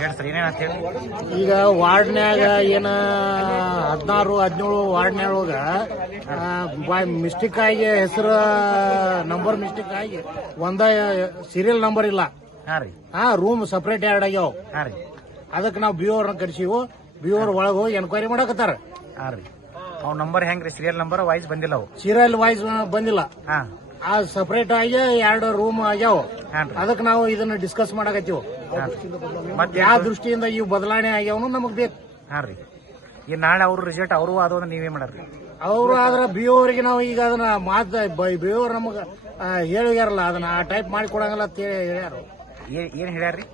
ಹೇಳ್ರಿ ಏನೇನಂತ ಹೇಳಿ. ಈಗ ವಾರ್ಡ್ನ್ಯಾಗ ಏನ 16, 17 ವಾರ್ಡ್ನ್ಯಾಗ ಮಿಸ್ಟೇಕ್ ಆಗಿ ಹೆಸರು ನಂಬರ್ ಮಿಸ್ಟೇಕ್ ಆಗಿ ಒಂದ ಸೀರಿಯಲ್ ನಂಬರ್ ಇಲ್ಲ. ರೂಮ್ ಸಪರೇಟ್ 2 ಆಗ್ಯಾವ. ಅದಕ್ಕೆ ನಾವು BO ಕರ್ಸಿವು. BO ಒಳಗೆ ಹೋಗಿ ಎನ್ಕ್ವೈರಿ ಮಾಡಕತ್ತಾರ. ಅವ್ ನಂಬರ್ ಹೆಂಗ್ರಿ ಸೀರಿಯಲ್ ನಂಬರ್ ವೈಸ್ ಬಂದಿಲ್ಲ. ಅವು ಸೀರಿಯಲ್ ವೈಸ್ ಬಂದಿಲ್ಲ. ಆ ಸಪರೇಟ್ ಆಗಿ 2 ರೂಮ್ ಆಗ್ಯಾವ. ಅದಕ್ಕೆ ನಾವು ಇದನ್ನ ಡಿಸ್ಕಸ್ ಮಾಡಕತ್ತೀವಿ. ಮತ್ತೆ ಯಾವ ದೃಷ್ಟಿಯಿಂದ ಇವು ಬದಲಾವಣೆ ಆಗ್ಯಾವನು ನಮಗ್ ಬೇಕು. ಈ ನಾಳೆ ಅವ್ರ ರಿಸಲ್ಟ್ ಅವರು ಅದು ನೀವೇ ಮಾಡ್ರಿ. ಅವರು ಆದ್ರ BO ಅವರಿಗೆ ನಾವು ಈಗ ಅದನ್ನ BO ನಮಗ ಹೇಳಿಗ್ಯಾರಲ್ಲ, ಅದನ್ನ ಆ ಟೈಪ್ ಮಾಡಿ ಕೊಡಂಗಲ್ಲ ಅಂತ ಹೇಳ್ಯಾರ. ಏನ್ ಹೇಳ್ಯಾರ್ರಿ?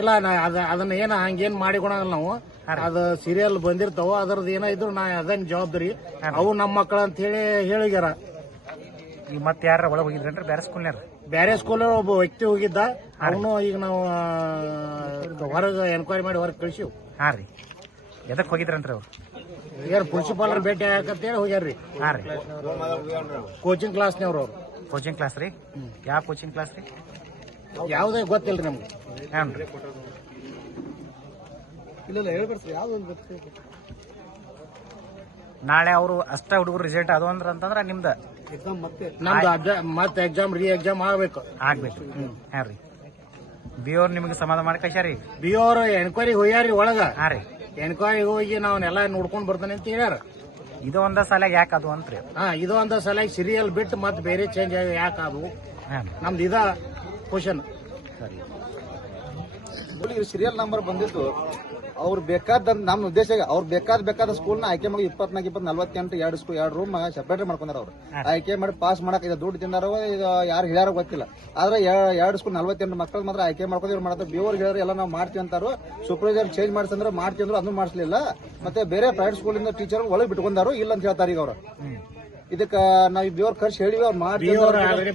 ಇಲ್ಲ ಅದನ್ನ ಏನ ಹಂಗೇನ್ ಮಾಡಿ ಕೊಡಂಗಲ್ಲ ನಾವು. ಅದು ಸೀರಿಯಲ್ ಬಂದಿರ್ತಾವ, ಅದ್ರದ್ದು ಏನ ಇದ್ರು ನಾ ಅದೇನ್ ಜವಾಬ್ದಾರಿ ಅವು ನಮ್ಮ ಮಕ್ಕಳ ಅಂತ ಹೇಳಿ ಹೇಳಿಗ್ಯಾರ. ಈಗ ಮತ್ತೆ ಯಾರ ಒಳಗೆ ಹೋಗಿದ್ರೇನ್ರಿ? ಬೇರೆ ಸ್ಕೂಲ್ನಾರ? ಬೇರೆ ಸ್ಕೂಲ್ ಒಬ್ಬ ವ್ಯಕ್ತಿ ಹೋಗಿದ್ದ. ಅವನು ಈಗ ನಾವು ಹೊರಗೆ ಎನ್ಕ್ವೈರಿ ಮಾಡಿ ಹೊರಗೆ ಕಳಿಸಿವ್. ಎದಕ್ ಹೋಗಿದ್ರಂತ್ರಿ ಅವ್ರು? ಏನ್ ಪ್ರಿನ್ಸಿಪಾಲರ್ ಭೇಟಿ ಹಾಕಂತೇಳಿ ಹೋಗ್ಯಾರ್ರಿ. ಕೋಚಿಂಗ್ ಕ್ಲಾಸ್ನವ್ರು. ಅವ್ರು ಕೋಚಿಂಗ್ ಕ್ಲಾಸ್ ರೀ? ಯಾವ ಕೋಚಿಂಗ್ ಕ್ಲಾಸ್ ರೀ? ಯಾವ್ದೇ ಗೊತ್ತಿಲ್ರಿ ನಮ್ಗೆ. ಏನ್ರಿ? ನಾಳೆ ಅವರು ಅಷ್ಟ ಹುಡುಗರು ರಿಸಲ್ಟ್ ಅದು ಅಂತಂದ್ರ ನಿಮ್ದು ಮತ್ತೆ ಎಕ್ಸಾಮ್ ಎಕ್ಸಾಮ್ ಆಗ್ಬೇಕು. ರೀ BO ನಿಮ್ಗೆ ಸಮಾಧಾನ ಮಾಡಿ ಕಳ್ಸ್ಯಾರಿ? BO ಅವ್ರು ಎನ್ಕ್ವೈರಿ ಹೋಗ್ಯಾರಿ ಒಳಗ. ಎನ್ಕ್ವೈರಿ ಹೋಗಿ ನಾವನ್ನೆಲ್ಲ ನೋಡ್ಕೊಂಡ್ ಬರ್ತಾನೆ ಅಂತ ಹೇಳ್ಯಾರ. ಇದು ಒಂದ ಸಲ ಯಾಕೆ ಅದು ಅಂತ್ರಿ? ಇದು ಒಂದ ಸಲ ಸೀರಿಯಲ್ ಬಿಟ್ಟು ಮತ್ತೆ ಬೇರೆ ಚೇಂಜ್ ಯಾಕೆ ಅದು ನಮ್ದು ಇದ ಕ್ವಶನ್. ಸೀರಿಯಲ್ ನಂಬರ್ ಬಂದಿದ್ದು ಅವ್ರು ಬೇಕಾದ ನಮ್ಮ ಉದ್ದೇಶ ಅವ್ರು ಬೇಕಾದ ಸ್ಕೂಲ್ನ ಆಯ್ಕೆ ಮಾಡಿ 24, 20, 48 2 ರೂಮ್ ಸೆಪರೇಟ್ ಮಾಡ್ಕೊಂಡಾರ. ಅವ್ರು ಆಯ್ಕೆ ಮಾಡಿ ಪಾಸ್ ಮಾಡಕ್ ಈಗ ದುಡ್ಡು ತಿಂದಾರೋ ಈಗ ಯಾರು ಹೇಳ್ಯಾರೋ ಗೊತ್ತಿಲ್ಲ. ಆದ್ರೆ 2 ಸ್ಕೂಲ್ 48 ಮಕ್ಕಳು ಮಾತ್ರ ಆಯ್ಕೆ ಮಾಡ್ಕೊಂಡು ಮಾಡ್ತಾರೆ. BO ಹೇಳಿದ್ರೆ ಎಲ್ಲ ನಾವು ಮಾಡ್ತೀವಿ ಅಂತಾರು. ಸೂಪರ್ವೈಸರ್ ಚೇಂಜ್ ಮಾಡ್ಸಂದ್ರೆ ಮಾಡ್ತೀವಿ ಅಂದ್ರೆ ಅದನ್ನು ಮಾಡಿಸ್ಲಿಲ್ಲ. ಮತ್ತೆ ಬೇರೆ ಪ್ರೈವೇಟ್ ಸ್ಕೂಲಿಂದ ಟೀಚರ್ ಒಳಗೆ ಬಿಟ್ಕೊಂಡಾರು ಇಲ್ಲ ಅಂತ ಹೇಳ್ತಾರೆ. ಈಗ ಅವ್ರು ಇದಕ್ಕ ನಾವ್ BO ಖರ್ಚು ಹೇಳಿವಿ. ಅವ್ರು ಮಾಡಿ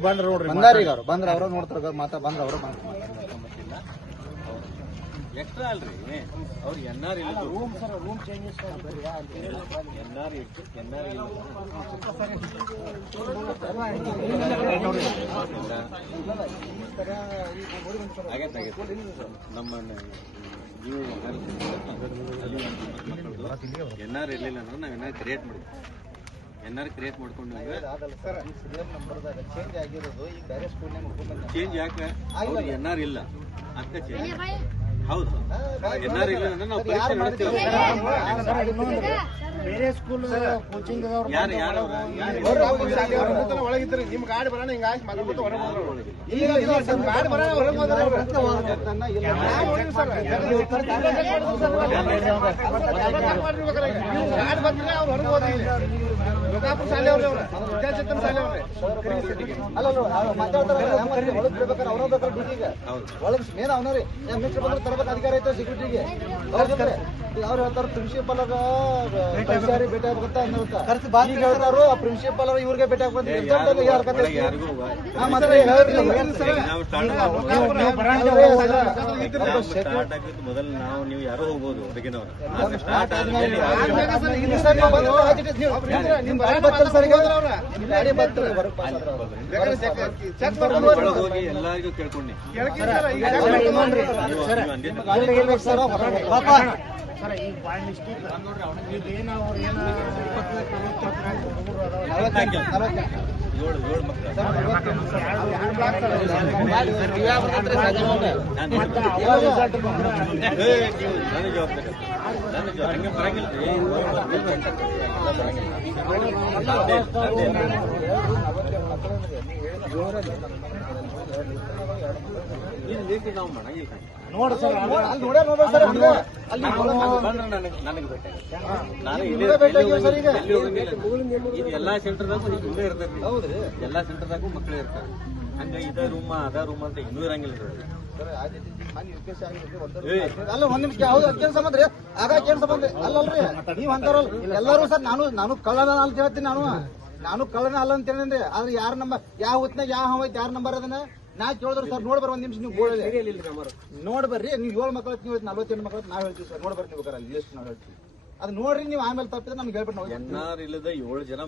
ಬಂದಾರ. ಈಗ ಅವ್ರು ಬಂದ್ರೆ ಅವ್ರ ನೋಡ್ತಾರ ಮಾತಾ ಬಂದ್ರ ಅವ್ರ ಎಕ್ಸ್ಟ್ರಾ ಅಲ್ರಿ ಅವ್ರು NR ಇಲ್ಲ. ರೂಮ್ ಚೇಂಜಸ್ ಆಗೈತೆ ನಮ್ಮ NR ಇರ್ಲಿಲ್ಲ ಅಂದ್ರೆ ನಾವ್ NR ಕ್ರಿಯೇಟ್ ಮಾಡಿದ್ವಿ. NR ಕ್ರಿಯೇಟ್ ಮಾಡ್ಕೊಂಡು ಚೇಂಜ್ ಆಗಿರೋದು ಈಗ ಬೇರೆ ಸ್ಕೂಲ್ ಚೇಂಜ್ ಯಾಕೆ ಅವ್ರು NR ಇಲ್ಲ ಅಂತ ಚೇಂಜ್. ಹೌದು NR ಇಲ್ಲ ಅಂದ್ರೆ ನಾವು ಪರೀಕ್ಷೆ ನಡೆಸ್ತೀವಿ. ಬೇರೆ ಸ್ಕೂಲ್ ಕೋಚಿಂಗ್ ಒಳಗಿದ್ರೆ ನಿಮ್ ಗಾಡಿ ಬರೋಣ ಹಿಂಗ ಒಳಗ್ ಮೇನ್ ಅವನರಿ ತರಬೇಕು ಅಧಿಕಾರ ಐತೆ ಸೆಕ್ಯೂರಿಟಿಗೆ. ಅವ್ರು ಹೇಳ್ತಾರ ಪ್ರಿನ್ಸಿಪಲ್ ಭೇಟಿ ಆಗ್ಬೇಕಂತ ಈಗ ಹೇಳ್ತಾರು. ಪ್ರಿನ್ಸಿಪಲ್ ಇವ್ರಿಗೆ ಭೇಟಿ ಮೊದಲು ನಾವು ನೀವು ಯಾರು ಹೋಗ್ಬೋದು ಹೊರಗಿನವ್ರು. ಹೋಗಿ ಎಲ್ಲರಿಗೂ ಕೇಳ್ಕೊಂಡಿ ಸರ್. ಈಗ ಬಾಳ್ ಮಿಸ್ಟೇಕ್ ಈಗ ಏನ ಅವ್ರು ಏನ 7 ನಾವು ಮಾಡಂಗಿಲ್ಲ ನೋಡಿ ಸರ್. ನನಗೆ ಇದು ಎಲ್ಲಾ ಸೆಂಟರ್ದಾಗೂ ಇಲ್ಲೇ ಇರ್ತೈತಿ. ಎಲ್ಲಾ ಸೆಂಟರ್ದಾಗೂ ಮಕ್ಕಳೇ ಇರ್ತಾರೆ. ಹಂಗ ಇದ ರೂಮ್ ಅದ ರೂಮ್ ಅಂತ ಇನ್ನೂ ಇರಂಗಿಲ್ಲ. ಅಲ್ಲ ಒಂದ್ ನಿಮಿಷ ಯಾವ್ದು ಅಕ್ಕೇನ್ ಸಂಬಂಧ ರೀ? ಆಗ ಅಕ್ಕೇನ್ ಸಂಬಂಧ ಅಲ್ಲಲ್ರಿ? ನೀವ್ ಅಂತಾರಲ್ಲ ಎಲ್ಲರೂ ಸರ್. ನಾನು ಕಳ್ಳನ ಅಂತ ಹೇಳ್ತೀನಿ. ನಾನು ಕಳ್ಳನ ಅಲ್ಲ ಅಂತ ಹೇಳಿದ್ರಿ. ಆದ್ರೆ ಯಾರ ನಂಬರ್ ಯಾವ ಹೊತ್ನಾಗ ಯಾವ ಹವೈತ್ ಯಾರ ನಂಬರ್ ಅದನ್ನ ನಾ ಕೇಳಿದ್ರು ಸರ್. ನೋಡ್ಬರ್ ಒಂದ್ ನಿಮಿಷ ನೀವು ನೋಡ್ಬರ್ರಿ. ನೀವು 7 ಮಕ್ಕಳು ನೀವು 48 ಮಕ್ಕಳು ನಾವ್ ಹೇಳ್ತೀವಿ ಸರ್. ನೋಡ್ಬರ್ರಿ ನೀವು ಲಿಸ್ಟ್ ನಾವ್ ಹೇಳ್ತೀವಿ. ಅದು ನೋಡ್ರಿ ನೀವು ಆಮೇಲೆ ತಪ್ಪಿದ್ರೆ ನಮ್ಗೆ ಹೇಳ್ಬಿಟ್ಟು ನಾವು NR ಇಲ್ಲದ 7 ಜನ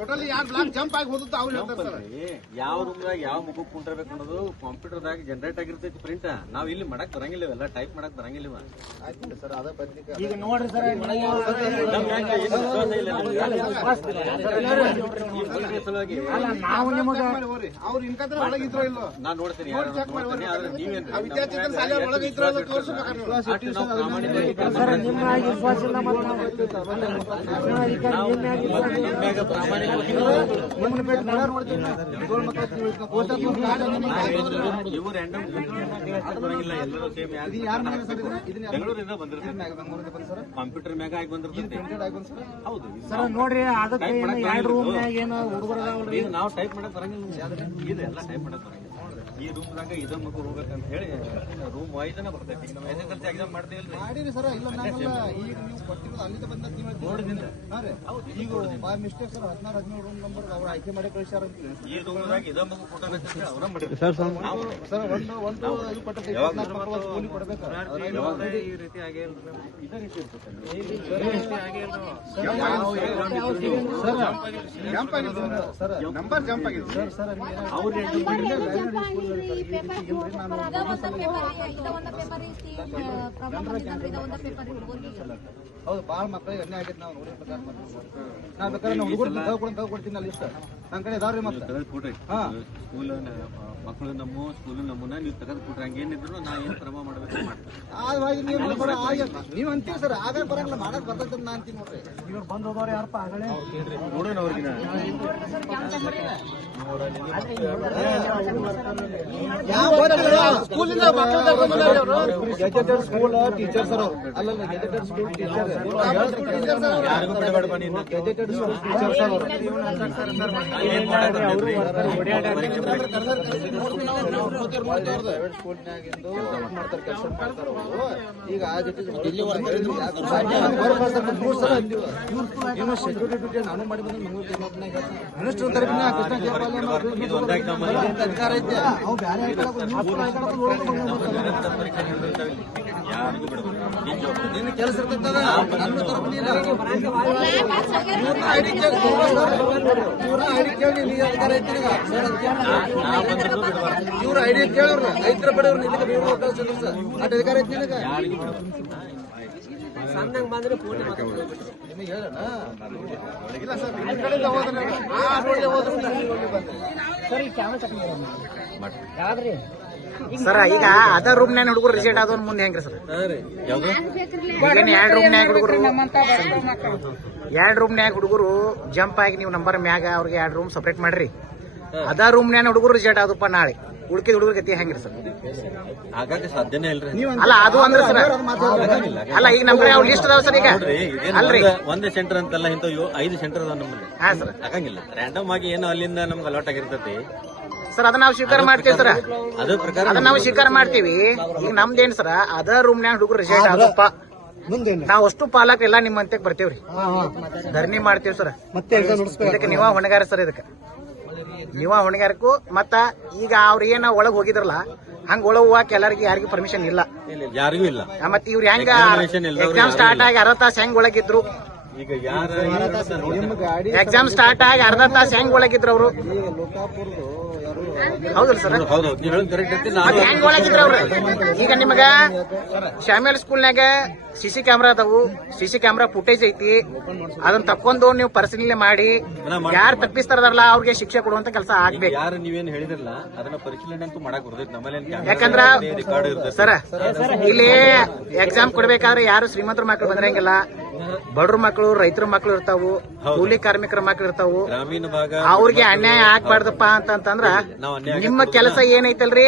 ಟೋಟಲಿ ಯಾರು ಬ್ಲಾಕ್ ಜಂಪ್ ಆಗಿ ಹೋಗುತ್ತೆ ಅವ್ರು ಹೇಳ್ತಾರೆ ಸರ್. ಯಾವ ರೂಮ್ದಾಗ ಯಾವ ಮುಖಕ್ಕೆ ಕುಂಟಿರ್ಬೇಕು ಅನ್ನೋದು ಕಂಪ್ಯೂಟರ್ದಾಗ ಜನರೇಟ್ ಆಗಿರ್ತೈತಿ ಪ್ರಿಂಟ್. ನಾವ್ ಇಲ್ಲಿ ಮಾಡಕ್ ಬರಂಗಿಲ್ಲ, ಇವೆಲ್ಲ ಟೈಪ್ ಮಾಡಕ್ ಬರಂಗಿಲ್ಲ. ಆಯ್ತು ಸರ್ ಅದ ಪತ್ರಿಕೆ ಈಗ ನೋಡ್ರಿ ಸರ್ ಅಲ್ಲ ನಾವು ನಿಮಗೆ ಅವ್ರು ಇನ್ಕಂದ್ರೆ ಒಳಗಿದ್ರು ಇಲ್ಲೋ ನಾನ್ ನೋಡ್ತೀನಿ ವಿದ್ಯಾರ್ಥಿಗಳ ಶಾಲೆ ಒಳಗಿದ್ರು ಅಂತ ತೋರಿಸ್ಬೇಕಾದ್ರೆ ಸರ್ ನಿಮ್ಮ ವಿಶ್ವಾಸ ಇಲ್ಲ ಮತ್ತು ಇವ್ರು ಬರಂಗಿಲ್ಲ, ಎಲ್ಲರೂ ಸೇಮ್. ಬೆಂಗಳೂರಿಂದ ಬಂದಿರ್ತಾರೆ, ಕಂಪ್ಯೂಟರ್ ಮ್ಯಾಗ ಆಗಿ ಬಂದಿರ್ತೈತಿ. ಹೌದು ಸರ್ ನೋಡ್ರಿ ಅದಕ್ಕೆ ಎರಡು ರೂಮ್ ಏನು ಹುಡುಗರು ಈಗ ನಾವು ಟೈಪ್ ಮಾಡಕ್ ಬರಂಗಿಲ್ಲ, ಇದು ಎಲ್ಲ ಟೈಪ್ ಮಾಡಕ್ ಬರಂಗಿಲ್ಲ. ಈ ರೂಮ್ದಾಗ ಇದ ಮಗು ಹೋಗ್ಬೇಕಂತ ಹೇಳಿ ರೂಮ್ ವೈಸನ ಬರ್ತೈತಿ. ಈಗ ನಾವು SSLC ಎಕ್ಸಾಮ್ ಮಾಡ್ತೀವಿ ಮಾಡಿರಿ ಸರ್. ಇಲ್ಲ ನಾವೆಲ್ಲ ಈಗ ನೀವು ಕೊಟ್ಟಿರೋದು ಅಲ್ಲಿಂದ ಬಂದ ನೀವು ನೋಡಿದಿಂದ ಈಗ by mistake sir 16-17 room number ಅವ್ರು ಆಯ್ಕೆ ಮಾಡಿ ಕಳಿಸ್ಯಾರ ಅಂತ. ಈ ರೂಮ್ದಾಗ ಇದ ಮಗು ಫೋಟೋ ಬೇಕಂದ್ರೆ ಅವ್ರ ಮಾಡಿರ್ತಾರೆ. ಸರ್ ಒಂದು ಇದು ಕೊಟ್ಟರೆ 24 ಮಕ್ಕಳು ಸ್ಕೂಲಿಗೆ ಕೊಡ್ಬೇಕು. ಈ ರೀತಿ ಆಗೇ ಇದೇ ರೀತಿ ಇರ್ತೈತೆ. ಜಂಪ್ ಆಗಿದೆ ಸರ್, ನಂಬರ್ ಜಂಪ್ ಆಗಿದೆ ಸರ್. ಸರ್ ಅವ್ರು ಹೌದು ಭಾಳ ಮಕ್ಕಳಿಗೆ ಅನ್ಯಾಯ ಆಗೈತೆ. ನಾವು ನೋಡಿ ಪ್ರಕಾರ ನಾವು ಬೇಕಾದ್ರೆ ನಾವು ಹುಡುಗರು ಕೊಡ್ತೀನಿ ಅಲ್ಲಿ ಇಷ್ಟ ನನ್ನ ಕಡೆ ಇದಾವ್ರಿ ಮತ್ತೆ ಕೊಡ್ರಿ. ಸ್ಕೂಲ್ ಮಕ್ಕಳು ಸ್ಕೂಲ್ ನಮ್ಮನ್ನ ನೀವು ತೆಗೆದು ಕೊಟ್ರಿ. ಹಂಗೇನಿದ್ರು ನಾ ಏನ್ ಕ್ರಮ ಮಾಡ್ಬೇಕು ಮಾಡ್ತೀನಿ. ನೀವು ಅಂತೀರಿ ಸರ್, ಆಗ ಬರಂಗಿಲ್ಲ, ಮಾಡಕ್ ಬರ್ತೈತೆ ನಾ ಅಂತೀನಿ ನೋಡ್ರಿ. ಇವ್ರು ಬಂದು ಹೋದವ್ರು ಯಾರಪ್ಪ ಆಗಲೇ ನೋಡೋಣ ಅವ್ರಿಗೆ ಸ್ಕೂಲಿಂದ ಸ್ಕೂಲ್ ಟೀಚರ್ ಸರ್ ಅವರು ಅಲ್ಲಲ್ಲ ಗೆಜೆಟೆಡ್ ಸ್ಕೂಲ್ ಟೀಚರ್ ಯಾರಿಗೂ ಬಿಡಬೇಡ ಬನ್ನಿ. ಗೆಜೆಟೆಡ್ ಸ್ಕೂಲ್ ಟೀಚರ್ ಸರ್ ಅವರು ಸ್ಕೂಲ್ನಾಗಿಂದು ಮಾಡ್ತಾರೆ, ಕೆಲಸ ಮಾಡ್ತಾರೆ ಅವರು. ಈಗ ಆ ಜೊತೆ ಸೆಕ್ಯೂರಿಟಿ ನಾನು ಮಾಡಿ ಬಂದ ಮಿನಿಸ್ಟರ್ ಇದು ಒಂದೇ ಎಕ್ಸಾಮ್ ಅಧಿಕಾರ ಐತೆ. ಅವು ಬೇರೆ ಯಾರಿಗೂ ಬಿಡಬೇಡ. ನಿನ್ನ ಕೆಲಸ ಇರ್ತದ ನನ್ನ ತರફ ನೀನು ಐಡಿ ಕೇಳಿ ನೀ ಅಧಿಕಾರ ಐತಿ. ಇವ್ರ ಐಡಿ ಕೇಳವ್ರ ಐತ್ರ ಬಡವ್ರು ನಿನಗೆ ಅಟ್ ಅಧಿಕಾರ ಐತಿ ನಿನಗ. ಸಂದಂಗ್ ಬಂದ್ರೆ ನಿಮಗೆ ಹೇಳೋಣ ಇಲ್ಲ ಸರ್, ನಿಮ್ಮ ಕಡೆಯಿಂದ ಹೋದ್ರೆ ಆ ರೋಡ್ಗೆ ಹೋದ್ರೆ ಸರಿ ಯಾವ್ದ್ರಿ ಸರ್ ಈಗ ಅದ ರೂಮ್ನ್ಯಾಗ ಹುಡುಗರು ರಿಸಲ್ಟ್ ಆದವ್ರ ಮುಂದೆ ಹೆಂಗ್ರಿ ಸರ್? ಯಾವ್ದು ಈಗ ಎರಡು ರೂಮ್ನ್ಯಾಗ ಹುಡುಗರು ಜಂಪ್ ಆಗಿ ನೀವು ನಂಬರ್ ಮ್ಯಾಗ ಅವ್ರಿಗೆ 2 ರೂಮ್ ಸಪ್ರೇಟ್ ಮಾಡ್ರಿ. ಅದ ರೂಮ್ನ್ಯಾಗ ಹುಡುಗರು ರಿಸಲ್ಟ್ ಆದಪ್ಪ ನಾಳೆ ಉಳ್ಕಿದ ಹುಡುಗರ ಗತಿ ಹೆಂಗ್ರಿ ಸರ್? ಹಾಗಾಗಿ ಸಾಧ್ಯನೇ ಇಲ್ರಿ. ಅಲ್ಲ ಅದು ಅಂದ್ರೆ ಸರ್, ಅಲ್ಲ ಈಗ ನಮ್ ಕಡೆ ಲಿಸ್ಟ್ ಅದಾವ ಸರ್. ಈಗ ಅಲ್ರಿ ಒಂದೇ ಸೆಂಟರ್ ಅಂತಲ್ಲ, ಇಂತ 5 ಸೆಂಟರ್ ಅದಾವ ನಮ್ಮಲ್ಲಿ. ಹಾ ಸರ್, ಆಗಂಗಿಲ್ಲ. ರ್ಯಾಂಡಮ್ ಆಗಿ ಏನು ಅಲ್ಲಿಂದ ನಮ್ಗೆ ಅಲಾಟ್ ಆಗಿರ್ತೈತಿ ಸರ್ ಅದನ್ನ ನಾವು ಸ್ವೀಕಾರ ಮಾಡ್ತೀವಿ ಸರ್. ಅದ್ರ ಪ್ರಕಾರ ಅದನ್ನ ನಾವು ಸ್ವೀಕಾರ ಮಾಡ್ತೀವಿ. ಈಗ ನಮ್ದೇನ್ ಸರ್, ಅದ ರೂಮ್ನ್ಯಾಗ ಹುಡುಗರು ರಿಸಲ್ಟ್ ಆದಪ್ಪ ನಾವ್ ಅಷ್ಟು ಪಾಲಕ್ ಎಲ್ಲ ನಿಮ್ಮ ಅಂತಕ್ ಬರ್ತೇವ್ರಿ, ಧರಣಿ ಮಾಡ್ತೇವ್ ಸರ್. ಇದಕ್ಕೆ ನೀವ ಹೊಣೆಗಾರ ಸರ್. ಇದಕ್ಕೆ ನೀವ ಹೊಣೆಗಾರಕ್ಕೂ ಮತ್ತ ಈಗ ಅವ್ರ ಏನ ಒಳಗ್ ಹೋಗಿದ್ರಲ್ಲ ಹಂಗ ಒಳಗ್ ಹೋಗಕ್ ಎಲ್ಲರಿಗೂ ಯಾರಿಗೂ ಪರ್ಮಿಷನ್ ಇಲ್ಲ, ಯಾರಿಗೂ ಇಲ್ಲ. ಮತ್ ಇವ್ರು ಹೆಂಗ ಎಕ್ಸಾಮ್ ಸ್ಟಾರ್ಟ್ ಆಗಿ ಅರ್ಧ ತಾಸು ಹೆಂಗ್ ಒಳಗಿದ್ರು, ಈಗ ಯಾರ ಎಕ್ಸಾಮ್ ಸ್ಟಾರ್ಟ್ ಆಗಿ ಅರ್ಧ ತಾಸು ಹೆಂಗ್ ಒಳಗಿದ್ರು ಅವರು? ಹೌದಲ್ಲ ಸರ್? ಹೌದೌದು, ನೀವು ಹೇಳೋದು ಕರೆಕ್ಟ್ ಐತಿ. ಮತ್ತೆ ಹೆಂಗ್ ಒಳಗಿದ್ರು ಅವ್ರು? ಈಗ ನಿಮಗ ಶಾಮಿಲ್ ಸ್ಕೂಲ್ನಾಗ ಸಿಸಿ ಕ್ಯಾಮ್ರಾ ಅದಾವು, ಸಿಸಿ ಕ್ಯಾಮ್ರಾ ಫುಟೇಜ್ ಐತಿ. ಅದನ್ನ ತಕ್ಕೊಂಡು ನೀವು ಪರಿಶೀಲನೆ ಮಾಡಿ ಯಾರು ತಪ್ಪಿಸ್ತಾರಲ್ಲ ಅವ್ರಿಗೆ ಶಿಕ್ಷೆ ಕೊಡುವಂತ ಕೆಲಸ ಆಗ್ಬೇಕು. ಯಾರು ನೀವೇನು ಹೇಳಿದ್ರಲ್ಲ ಅದನ್ನ ಪರಿಶೀಲನೆ ಅಂತೂ ಮಾಡಕ್ ಬರ್ತೈತಿ ನಮ್ಮಲ್ಲಿ. ಯಾಕಂದ್ರ ಸರ ಇಲ್ಲಿ ಎಕ್ಸಾಮ್ ಕೊಡ್ಬೇಕಾದ್ರೆ ಯಾರು ಶ್ರೀಮಂತರ ಮಕ್ಕಳು ಬಂದಿರಂಗಿಲ್ಲ, ಬಡ್ರ ಮಕ್ಕಳು, ರೈತರ ಮಕ್ಕಳು ಇರ್ತಾವು, ಕೂಲಿ ಕಾರ್ಮಿಕರ ಮಕ್ಕಳು ಇರ್ತಾವು. ಗ್ರಾಮೀಣ ಭಾಗ ಅವ್ರಿಗೆ ಅನ್ಯಾಯ ಆಗ್ಬಾರ್ದಪ್ಪ ಅಂತಂದ್ರ ನಿಮ್ಮ ಕೆಲಸ ಏನೈತಲ್ರಿ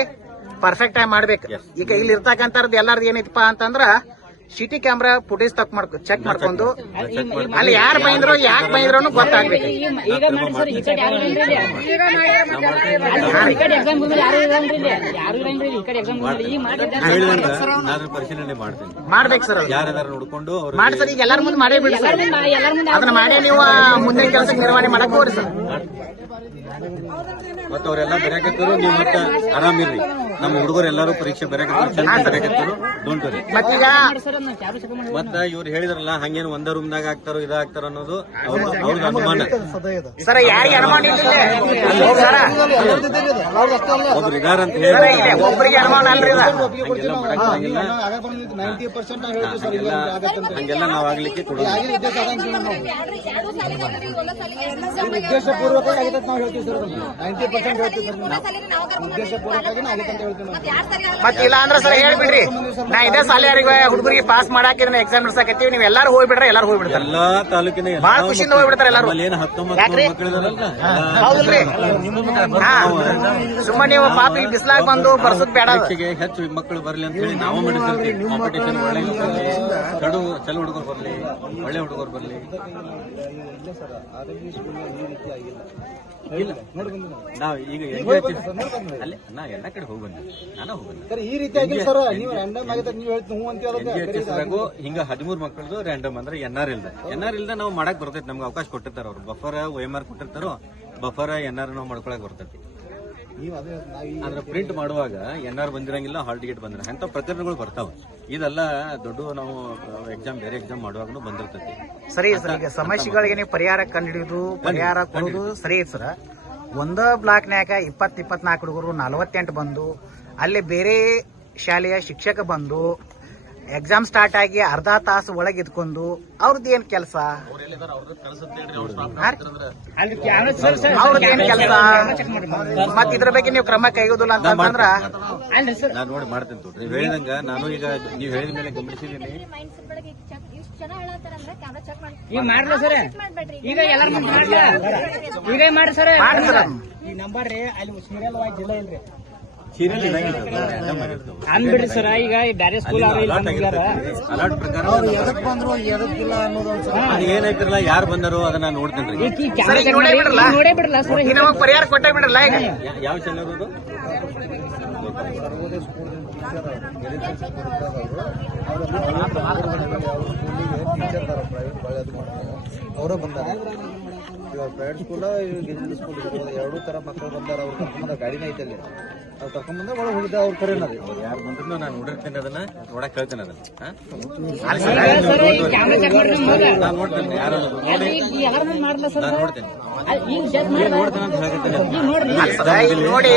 ಪರ್ಫೆಕ್ಟ್ ಆಗಿ ಮಾಡ್ಬೇಕು. ಈಗ ಇಲ್ಲಿ ಇರ್ತಕ್ಕಂಥದ್ದು ಎಲ್ಲಾರ್ದು ಏನೈತಪ್ಪ ಅಂತಂದ್ರ ಸಿಟಿ ಕ್ಯಾಮ್ರಾ ಫುಟೇಜ್ ಚೆಕ್ ಮಾಡ್ಕೊಂಡು ಅಲ್ಲಿ ಯಾರು ಬೈಂದ್ರು ಯಾಕೆ ಬೈಂದ್ರು ಗೊತ್ತಾಗ್ಬೇಕು. ನಾನು ಪರಿಶೀಲನೆ ಮಾಡ್ತೀನಿ, ಮಾಡ್ಬೇಕು ಸರ್. ಯಾರ್ಯಾರು ನೋಡ್ಕೊಂಡು ಮಾಡಿ ಸರ್. ಈಗ ಎಲ್ಲಾರ ಮುಂದೆ ಮಾಡೇ ಬಿಡಿ ಸರ್. ಅದನ್ನ ಮಾಡೇ ನೀವು ಮುಂದೆ ಕೆಲಸ ನಿರ್ವಹಣೆ ಮಾಡಕ್ ಹೋಗ್ರಿ ಸರ್. ಮತ್ತ ಅವರೆಲ್ಲ ಬರೆಯಕತ್ತರು, ನೀವು ಮತ್ತ ಆರಾಮಿರ್ರಿ. ನಮ್ಮ ಹುಡುಗರು ಎಲ್ಲಾರು ಪರೀಕ್ಷೆ ಬರೆಯಕತ್ತರು, ಡೋಂಟ್ ವರಿ. ಮತ್ತೀಗ ಮತ್ತ ಇವ್ರು ಹೇಳಿದ್ರಲ್ಲ ಹಂಗೇನು ಒಂದ ರೂಮ್ನಾಗ ಹಾಕ್ತಾರೋ ಇದಾಗ್ತಾರ ಅನ್ನೋದು ಅವ್ರದ್ದು ಅನುಮಾನ. ಸರ್ ಯಾರಿಗೆ ಅನುಮಾನ ಇಲ್ಲ ಸರ? ಒಬ್ರು ಇದಾರಂತ ಹೇಳಿ ಒಬ್ಬರಿಗೆ ಅನುಮಾನ ಅಲ್ರಿ ಇದು. ಹಂಗೆಲ್ಲ ಮಾಡಕ್ಕಾಗಿಲ್ಲ. 90% ನಾವು ಹೇಳ್ತೀವಿ ಸರ್, ಇಲ್ಲ ಆಗತ್ತಂತ. ಹಂಗೆಲ್ಲ ನಾವ್ ಆಗ್ಲಿಕ್ಕೆ ಕೊಡೋದು. ಉದ್ದೇಶಪೂರ್ವಕವಾಗಿ ಆಗತ್ತೆ ನಾವು ಹೇಳ್ತೀವಿ ಸರ್, 90% ಹೇಳ್ತೀವಿ ಸರ್, ಉದ್ದೇಶಪೂರ್ವಕವಾಗಿ ಆಗತ್ತೆ ಅಂತ ಹೇಳ್ತೀವಿ ನಾವು. ಮತ್ತೆ ಇಲ್ಲ ಅಂದ್ರೆ ಸರ್ ಹೇಳ್ಬಿಡ್ರಿ, ನಾ ಇದೇ ಸಾಲಿಯಾರಿಗೆ ಹುಡುಗರಿಗೆ ಪಾಸ್ ಮಾಡಾಕಿದ್ರೆ ಎಕ್ಸಾಮ್ ನಡ್ಸಾಕತ್ತೀವಿ, ನೀವು ಎಲ್ಲಾರು ಹೋಗ್ಬಿಡ್ರೆ ಎಲ್ಲಾರು ಹೋಗ್ಬಿಡ್ತಾರೆ. ಎಲ್ಲಾ ತಾಲೂಕಿನ ಬಾಳ ಖುಷಿಯಿಂದ ಹೋಗ್ಬಿಡ್ತಾರೆ ಎಲ್ಲಾರು. ಏನು 19 ಯಾಕ್ರಿ? ಮಕ್ಕಳಿದಾರಲ್ಲ, ಹೌದ್ರಿ? ಹಾ, ಸುಮ್ಮನೆ ನೀವು ಪಾಪ ಈ ಬಿಸ್ಲಾಗ ಬಂದು ಬರ್ಸೋದ್ ಬೇಡ. ಪರೀಕ್ಷೆಗೆ ಹೆಚ್ಚು ಮಕ್ಕಳು ಬರ್ಲಿ ಅಂತ ಹೇಳಿ ನಾವು ಮಾಡಿರ್ತೀವಿ. ಕಾಂಪಿಟೇಷನ್ ಒಳ್ಳೆ ಬರ್ಲಿ, ಚಲೋ ಹುಡುಗರು ಬರ್ಲಿ, ಒಳ್ಳೆ ಹುಡುಗರು ಬರ್ಲಿ. ಇಲ್ಲ ಸರ್, ಆರೋಗ್ಯ ಸ್ಕೂಲ್ ಈ ರೀತಿ ಆಗಿಲ್ಲ. ಇಲ್ಲ ನಾವ್ ಈಗ ಅಲ್ಲೇ ನಾ ಎಲ್ಲಾ ಕಡೆ ಹೋಗಿ ಬಂದೆ, ನಾನು ಹೋಗಿ ಬಂದೆ. ಸರ್ ಈ ರೀತಿ ಆಗಿಲ್ಲ ಸರ್, ನೀವು ರ್ಯಾಂಡಮ್ ಆಗುತ್ತೆ, ನೀವು ಹೇಳ್ತೀವಿ ಹ್ಞೂ ಅಂತ ಹಿಂಗ 13 ಮಕ್ಕಳದು ರ್ಯಾಂಡಮ್ ಅಂದ್ರೆ ಎನ್ಆರ್ ಇಲ್ದ ನಾವು ಮಾಡಕ್ ಬರ್ತೈತಿ. ನಮ್ಗೆ ಅವಕಾಶ ಕೊಟ್ಟಿರ್ತಾರ ಅವ್ರು. ಬಫರ್ OMR ಕೊಟ್ಟಿರ್ತಾರೋ, ಬಫರ್ NR ನಾವು ಮಾಡ್ಕೊಳಕ್ ಬರ್ತೈತಿ. ಅಂದ್ರೆ ಪ್ರಿಂಟ್ ಮಾಡುವಾಗ NR ಬಂದಿರಂಗಿಲ್ಲ, ಹಾಲ್ ಟಿಕೆಟ್ ಬಂದಿರ ಅಂತ ಪ್ರಕರಣಗಳು ಬರ್ತಾವ. ಇದೆಲ್ಲ ದೊಡ್ಡ ನಾವು ಎಕ್ಸಾಮ್ ಬೇರೆ ಎಕ್ಸಾಮ್ ಮಾಡುವಾಗನು ಬಂದಿರ್ತೈತಿ. ಸರಿ ಸರ್, ಈಗ ಸಮಸ್ಯೆಗಳಿಗೆ ನೀವು ಪರಿಹಾರ ಕಂಡುಹಿಡಿದು ಪರಿಹಾರ ಕೊಡೋದು ಸರಿ ಐತಿ ಸರ್. ಒಂದ ಬ್ಲಾಕ್ನ್ಯಾಗ 20-24 ಹುಡುಗರು 48 ಬಂದು ಅಲ್ಲಿ ಬೇರೆ ಶಾಲೆಯ ಶಿಕ್ಷಕ ಬಂದು ಎಕ್ಸಾಮ್ ಸ್ಟಾರ್ಟ್ ಆಗಿ ಅರ್ಧ ತಾಸು ಒಳಗೆ ಇದ್ಕೊಂಡು ಅವ್ರದ್ದು ಏನ್ ಕೆಲಸ? ಅವ್ರದ್ದು ಏನ್ ಕೆಲಸ? ಮತ್ ಇದ್ರ ಬಗ್ಗೆ ನೀವು ಕ್ರಮ ಕೈಗೊಳ್ಳಲ್ಲ ಅಂತಂದ್ರ ನಾನು ನೋಡಿ ಮಾಡ್ತೇನೆ ತೋರಿ. ನೀವು ಹೇಳಿದಂಗ ನಾನು ಈಗ ನೀವು ಹೇಳಿದ ಮೇಲೆ ಗಮನಿಸಿದೀನಿ. ಈಗ ಮಾಡ್ಲ ಸರ್, ಈಗ ಎಲ್ಲಾರ ಈಗ ಮಾಡ್ರಿ ಸರ್. ಈ ನಂಬರ್ ರೀ ಅಲ್ಲಿ ಸೀರಿಯಲ್ ವಾಯ್ಸ್ ಇಲ್ಲ ಇಲ್ರಿ, ಅನ್ಬಿಡ್ರಿ ಸರ್. ಈಗ ಬ್ಯಾರೆ ಸ್ಕೂಲ್ ಅಲರ್ಟ್ ಪ್ರಕಾರ ಎದಕ್ ಬಂದ್ರು ಎದಕ್ಕಿಲ್ಲ ಅನ್ನೋದು ಏನೈತಿರಲ್ಲ, ಯಾರು ಬಂದರು ಅದನ್ನ ನೋಡ್ತೇನ್ರಿ. ನೋಡೇ ಬಿಡ್ರಲ್ಲ ಸರ್, ಪರಿಹಾರ ಕೊಟ್ಟೇ ಬಿಡ್ರಲ್ಲ. ಈಗ ಯಾವ ಚಾನಲ್ ಅದು? ಅವರೇ ಬಂದಾರ. ಇವಾಗ ಪ್ರೈವೇಟ್ ಸ್ಕೂಲ್, ಗಿರಿಜನ ಸ್ಕೂಲ್ ಎರಡೂ ತರ ಮಕ್ಕಳು ಬಂದಾರ. ಅವ್ರು ಕರ್ಕೊಂಡ್ ಗಾಡಿನ ಐತಲ್ಲಿ, ಅವ್ರು ಕರ್ಕೊಂಡ್ ಬಂದ ಒಳಗೆ ಹೋಗಿದ್ದ. ಅವ್ರ ಕರೆನ ಯಾರು ಬಂದ್ರು ನಾನು ನೋಡಿರ್ತೇನೆ, ಅದನ್ನ ನೋಡಕ್ ಹೇಳ್ತೇನೆ ಅದನ್ನ. ನಾನು ನೋಡ್ತೇನೆ ಯಾರು ಮಾಡ್ಲ ಸರ್. ನಾನು ನೋಡ್ತೇನೆ ಈಗ ನೋಡ್ತೇನೆ ಅಂತ ಹೇಳ್ತೇನೆ. ನೋಡಿ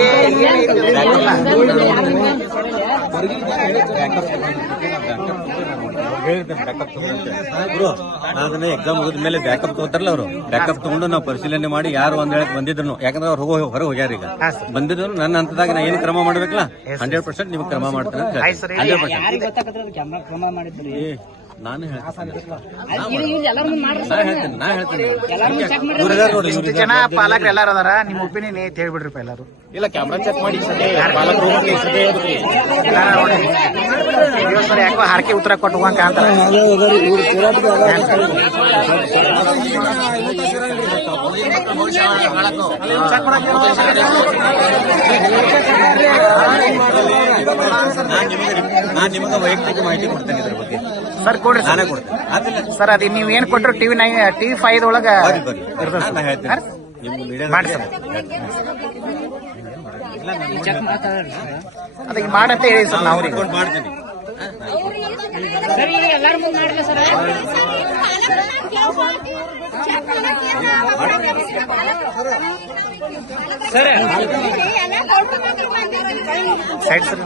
ಅದನ್ನ ಎಕ್ಸಾಮ್ ಮುಗಿದ ಮೇಲೆ ಬ್ಯಾಕಪ್ ತಗೋತಾರಲ್ಲ ಅವರು, ಬ್ಯಾಕಪ್ ತಗೊಂಡು ನಾವು ಪರಿಶೀಲನೆ ಮಾಡಿ ಯಾರು ಒಂದ್ ಹೇಳಕ್ ಬಂದಿದ್ರು, ಯಾಕಂದ್ರೆ ಅವ್ರು ಹೊರಗೆ ಹೋಗ್ಯಾರ. ಈಗ ಬಂದಿದ್ರು ನನ್ನ ಹಂತದಾಗ ನಾ ಏನ್ ಕ್ರಮ ಮಾಡ್ಬೇಕಲ್ಲ 100% ನಿಮ್ಗೆ ಕ್ರಮ ಮಾಡ್ತೇನೆ ಅಂತ ಹೇಳಿ. 100% ನಾನು ಇಷ್ಟು ಜನ ಪಾಲಕರು ಎಲ್ಲಾರು ಅದಾರ, ನಿಮ್ ಒಪಿನಿಯನ್ ಏತ್ ಹೇಳ್ಬಿಡ್ರಿಪ್ಪ ಎಲ್ಲಾರು. ಇಲ್ಲ ಕ್ಯಾಮ್ರಾ ಚೆಕ್ ಮಾಡಿ ಸರ್ ಯಾಕೋ ಹಾರಕೆ ಉತ್ತರ ಕೊಟ್ಟು ಹೋಗಂಕ ಅಂತಾರ. ನಾನ್ ನಿಮಗೆ ವೈಯಕ್ತಿಕ ಮಾಹಿತಿ ಕೊಡ್ತೇನೆ ಇದ್ರ ಬಗ್ಗೆ. ಸರ್ ಕೊಡ್ರಿ, ನಾನೇ ಕೊಡ್ತೇನೆ ಸರ್. ಅದು ನೀವ್ ಏನ್ ಕೊಟ್ರು TV5 ಒಳಗ ನಾನು ಹೇಳ್ತೇನೆ. ನಿಮ್ಮ ಮೀಡಿಯಾ ಮಾಡಿ ಸರ್, ಅದಕ್ಕೆ ಮಾಡಂತ ಹೇಳಿ ಸರ್. ನಾವು ರೆಕಾರ್ಡ್ ಮಾಡ್ತೇನೆ. ಸರ್ ಈಗ ಎಲ್ಲಾರ ಮುಂದೆ ಮಾಡ್ಲ ಸರ್. ಸರ್ ಸೈಡ್ ಸರ್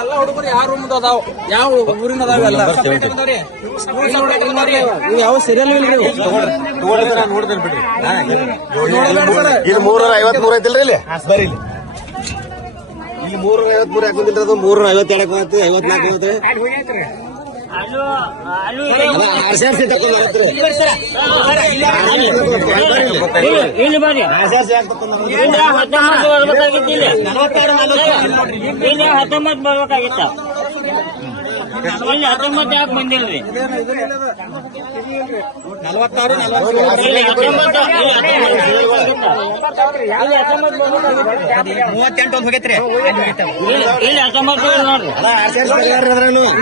ಎಲ್ಲ ಹುಡುಗರು ಯಾವ ರೂಮ್ ಅದಾವ, ಯಾವ ಊರಿನ ಅದಾವೆಲ್ಲ ಯಾವ ಸೀರಿಯಲ್ ನಾನು ನೋಡ್ತೇನೆ ಬಿಡ್ರಿ. ಇಲ್ಲಿ 353 ಐತಿಲ್ರಿ, ಇಲ್ಲಿ ಬರ್ರಿ. ಇಲ್ಲಿ 353 ಹಾಕೊಂಡಿಲ್ರಿ, ಅದು 352 ಹಾಕಿ 54 ಇಲ್ಲಿ ಬರ್ರಿ. 19 ಬರ್ಬೇಕಾಗಿತ್ತ. ಇಲ್ಲಿ 19 ಯಾಕೆ ಬಂದಿಲ್ರಿ?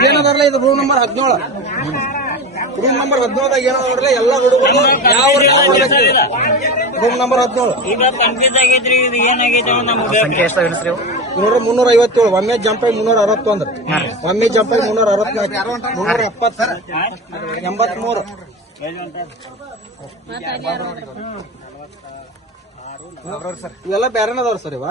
ಏನದಾರಲ್ಲ ಇದು ರೂಮ್ ನಂಬರ್ 17. ರೂಮ್ ನಂಬರ್ 17ದಾಗ ಏನೋ ನೋಡ್ರಲ್ಲ ಎಲ್ಲ ಹುಡುಗರು ಯಾವ ರೂಮ್ ನಂಬರ್ 17 ಈಗ ಕನ್ಫ್ಯೂಸ್ ಆಗೈತ್ರಿ ಇದು ಏನಾಗೈತೆ ನಮ್ಮ ಸಂಖ್ಯೆ ಎಷ್ಟು ಹೆಸರು ನೋಡ್ರಿ 357. ಒಮ್ಮೆ ಜಂಪ್ ಆಗಿ 361. ಒಮ್ಮೆ ಜಂಪ್ ಆಗಿ 364, 370, 83. ಇವೆಲ್ಲ ಬೇರೆನದವ್ರ ಸರ್ ಇವ